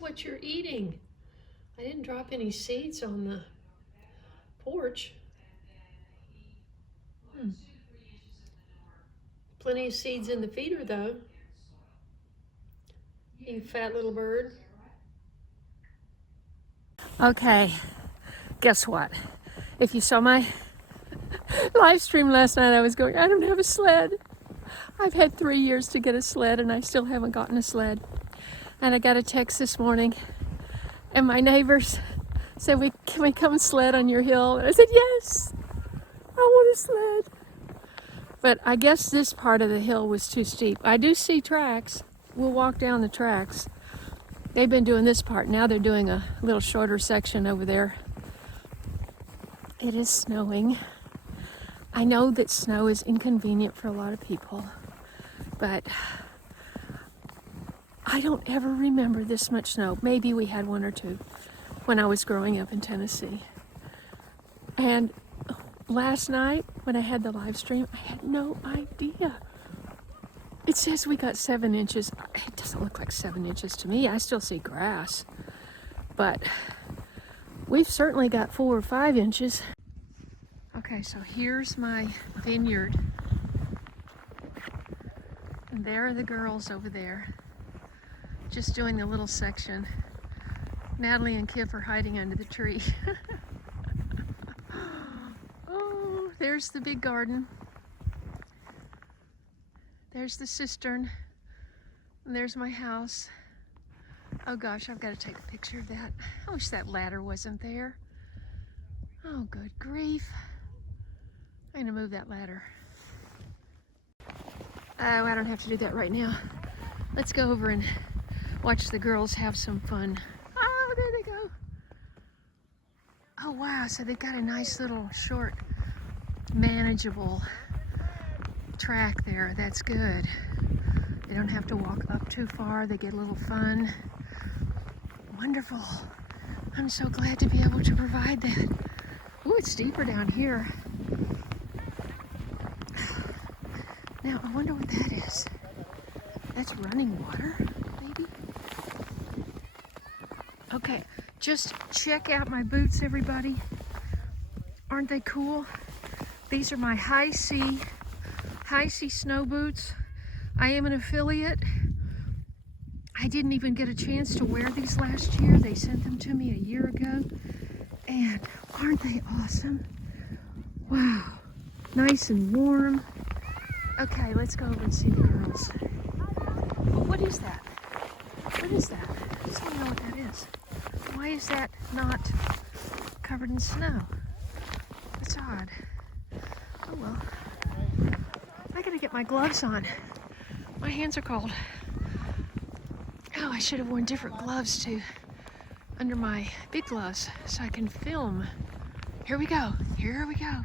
what you're eating. I didn't drop any seeds on the porch. Plenty of seeds in the feeder though. You fat little bird. Okay, guess what? If you saw my live stream last night, I was going, I don't have a sled. I've had 3 years to get a sled and I still haven't gotten a sled. And I got a text this morning and my neighbors said, can we come sled on your hill? And I said, yes, I want a sled. But I guess this part of the hill was too steep. I do see tracks. We'll walk down the tracks. They've been doing this part. Now they're doing a little shorter section over there. It is snowing. I know that snow is inconvenient for a lot of people, but I don't ever remember this much snow. Maybe we had 1 or 2 when I was growing up in Tennessee. And last night when I had the live stream, I had no idea. It says we got 7 inches. It doesn't look like 7 inches to me. I still see grass, but we've certainly got 4 or 5 inches. Okay, so here's my vineyard. And there are the girls over there, just doing a little section. Natalie and Kip are hiding under the tree. Oh, there's the big garden. There's the cistern. And there's my house. Oh gosh, I've got to take a picture of that. I wish that ladder wasn't there. Oh, good grief. I'm gonna move that ladder. Oh, I don't have to do that right now. Let's go over and watch the girls have some fun. Oh, there they go. Oh wow, so they've got a nice little short, manageable track there. That's good. They don't have to walk up too far. They get a little fun. Wonderful. I'm so glad to be able to provide that. Ooh, it's deeper down here. Now, I wonder what that is. That's running water, maybe? Okay, just check out my boots, everybody. Aren't they cool? These are my high sea snow boots. I am an affiliate. I didn't even get a chance to wear these last year. They sent them to me a year ago. And aren't they awesome? Wow, nice and warm. Okay, let's go over and see the girls. Oh, what is that? What is that? I just want to know what that is. Why is that not covered in snow? It's odd. Oh well. I gotta get my gloves on. My hands are cold. Oh, I should have worn different gloves too, under my big gloves, so I can film. Here we go. Here we go.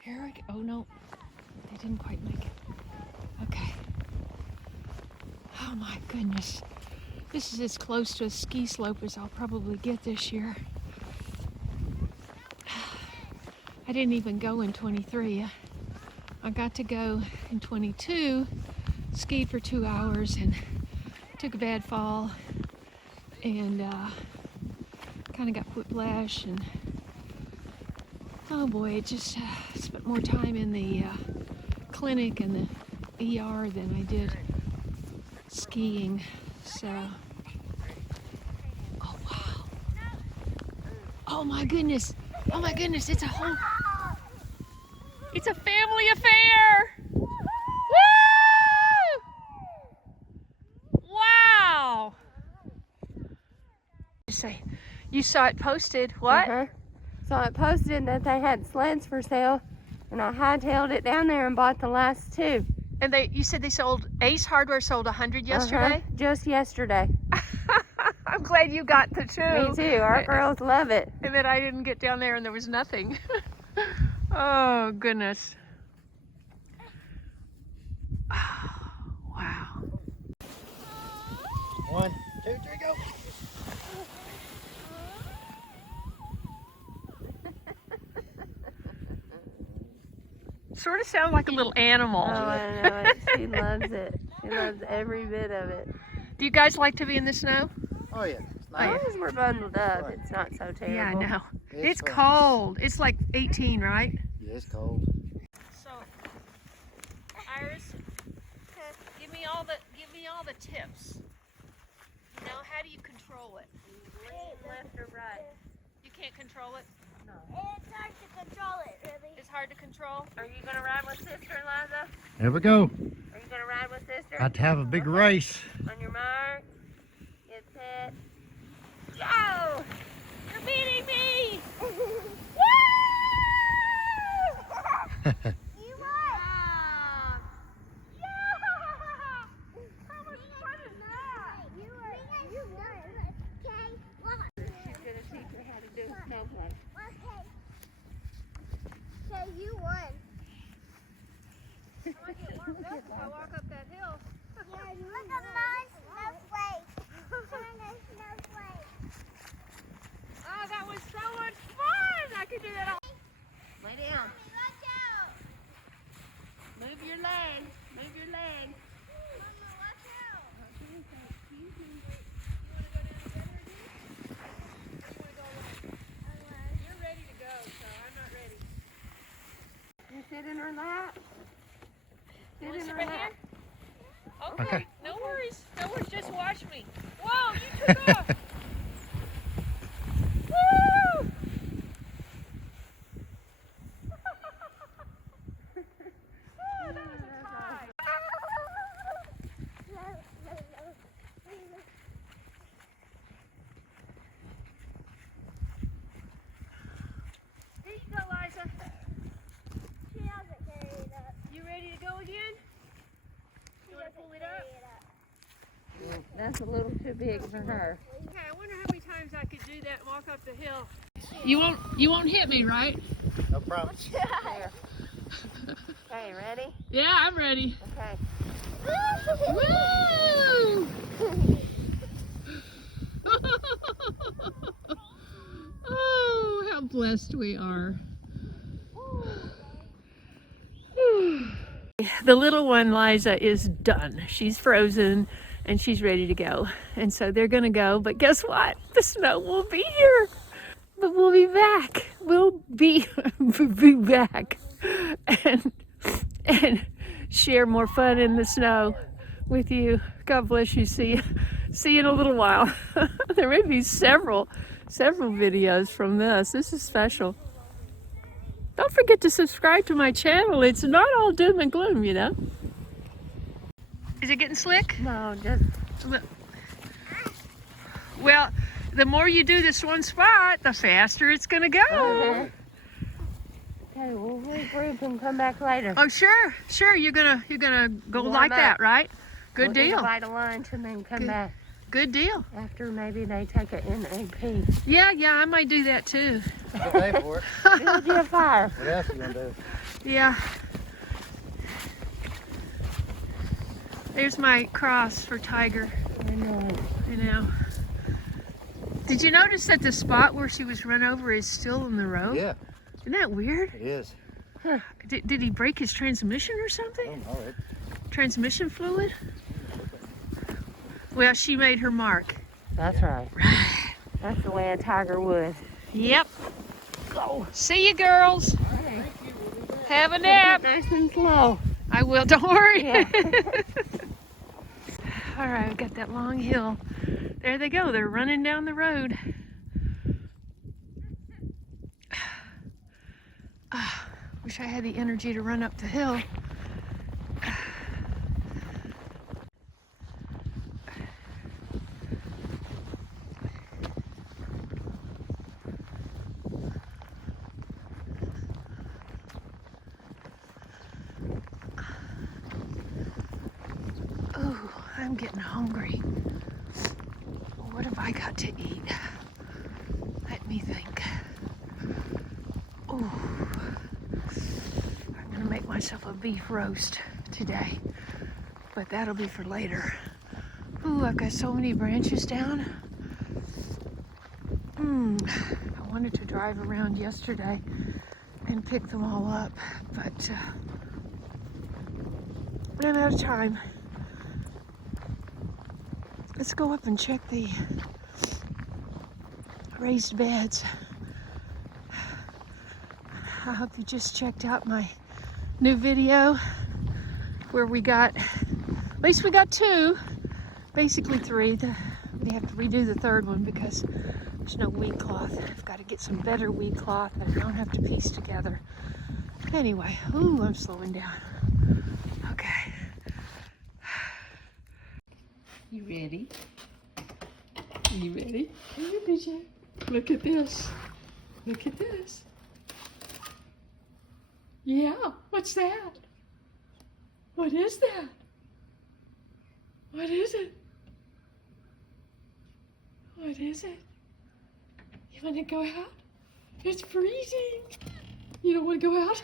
Here we go. Oh no. They didn't quite make it. Okay. Oh my goodness. This is as close to a ski slope as I'll probably get this year. I didn't even go in 23. I got to go in 22, skied for 2 hours and took a bad fall and kind of got whiplash and oh boy, it just spent more time in the clinic and the ER than I did skiing. So, oh wow, oh my goodness, it's a whole, it's a family affair. Woo! Wow. Say, you saw it posted, what? So it posted that they had sleds for sale, and I hightailed it down there and bought the last 2. And you said they sold, Ace Hardware sold 100 yesterday? Just yesterday. I'm glad you got the 2. Me too, our girls love it. And then I didn't get down there and there was nothing. Oh, goodness. Oh, wow. 1, 2, 3, go. Sort of sounds like a little animal. Oh, I know it. She loves it. She loves every bit of it. Do you guys like to be in the snow? Oh yeah. It's As nice. long as we're bundled up, it's not so terrible. Yeah, I know. It's fun. cold. It's like 18, right? Yeah, it's cold. So, Iris, give me all the tips. You know, how do you control it? Left or right? You can't control it. It's hard to control it, really. It's hard to control. Are you gonna ride with sister, Eliza? There we go. Are you gonna ride with sister? Got to have a big race. On your mark, get set, go! You're beating me. You won! You won. Okay, look. She's gonna teach her how to do a snowflake. Okay. Okay, you won. I might get warmed up if I walk up that hill. Look at my snowflake. My snowflake. Oh, that was so much fun. I could do that all. Lay down. Watch out. Move your leg. Move your leg. Mama, watch out. You're ready to go, so I'm not ready. You sit in her lap. Sit Want to in sit her right lap. here? Okay. Okay. No worries. No worries. Just watch me. Whoa, you took off. Woo! Oh, that was a tie. Here you go, Liza. She doesn't carry it up. You ready to go again? She You want to doesn't pull it carry up? it up. That's a little too big for her. Okay, I wonder how many times I could do that and walk up the hill. You won't hit me, right? No problem. There. Okay, ready? Yeah, I'm ready. Okay. Woo! Oh, how blessed we are. The little one, Liza, is done. She's frozen and she's ready to go. And so they're gonna go, but guess what? The snow will be here. But we'll be back. We'll be back and share more fun in the snow with you. God bless you. See you in a little while. There may be several videos from this. This is special. Don't forget to subscribe to my channel. It's not all doom and gloom, you know. Is it getting slick? No, just Well, the more you do this one spot, the faster it's gonna go. okay. Okay, we'll regroup and come back later. Oh, sure. You're gonna go Warm like up. that, right? Good We'll take deal. a bite of lunch and then come Good. back Good deal. after maybe they take an NAP. Yeah, I might do that too. Good day for it. Build you a fire. What else you gonna do? Yeah. There's my cross for Tiger. I know. You know. Did you notice that the spot where she was run over is still in the road? Yeah, Isn't that weird? it is. Did he break his transmission or I something? don't know it. Transmission fluid? Well, she made her mark. That's right. That's the way a tiger would. Yep. Go. See you, girls. Have a nap. Nice and slow. I will. Don't worry. Yeah. All right, we got that long hill. There they go. They're running down the road. Wish I had the energy to run up the hill. Oh, I'm getting hungry. What have I got to eat? Let me think. Oh, I'm gonna make myself a beef roast today, but that'll be for later. Ooh, I've got so many branches down. I wanted to drive around yesterday and pick them all up, but ran out of time. Let's go up and check the raised beds. I hope you just checked out my new video where we got, at least we got 2, basically 3. We have to redo the 3rd one because there's no weed cloth. I've got to get some better weed cloth that I don't have to piece together. Anyway, ooh, I'm slowing down. Okay. You ready? You ready? Here, BJ. Look at this. Look at this. Yeah, what's that? What is that? What is it? What is it? You want to go out? It's freezing. You don't want to go out?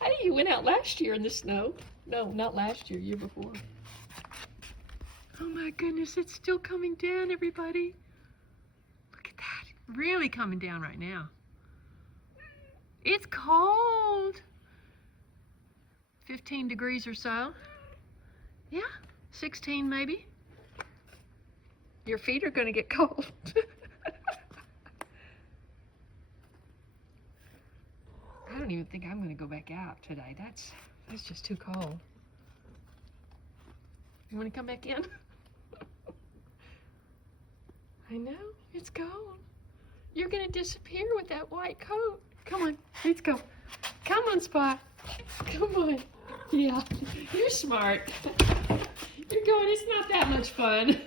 Hey, you went out last year in the snow. No, not last year, year before. Oh my goodness, it's still coming down, everybody. Look at that. Really coming down right now. It's cold. 15 degrees or so. Yeah, 16 maybe. Your feet are going to get cold. I don't even think I'm going to go back out today. That's just too cold. You want to come back in? I know, it's cold. You're going to disappear with that white coat. Come on, let's go. Come on, Spot. Come on. Yeah, you're smart. You're going, it's not that much fun.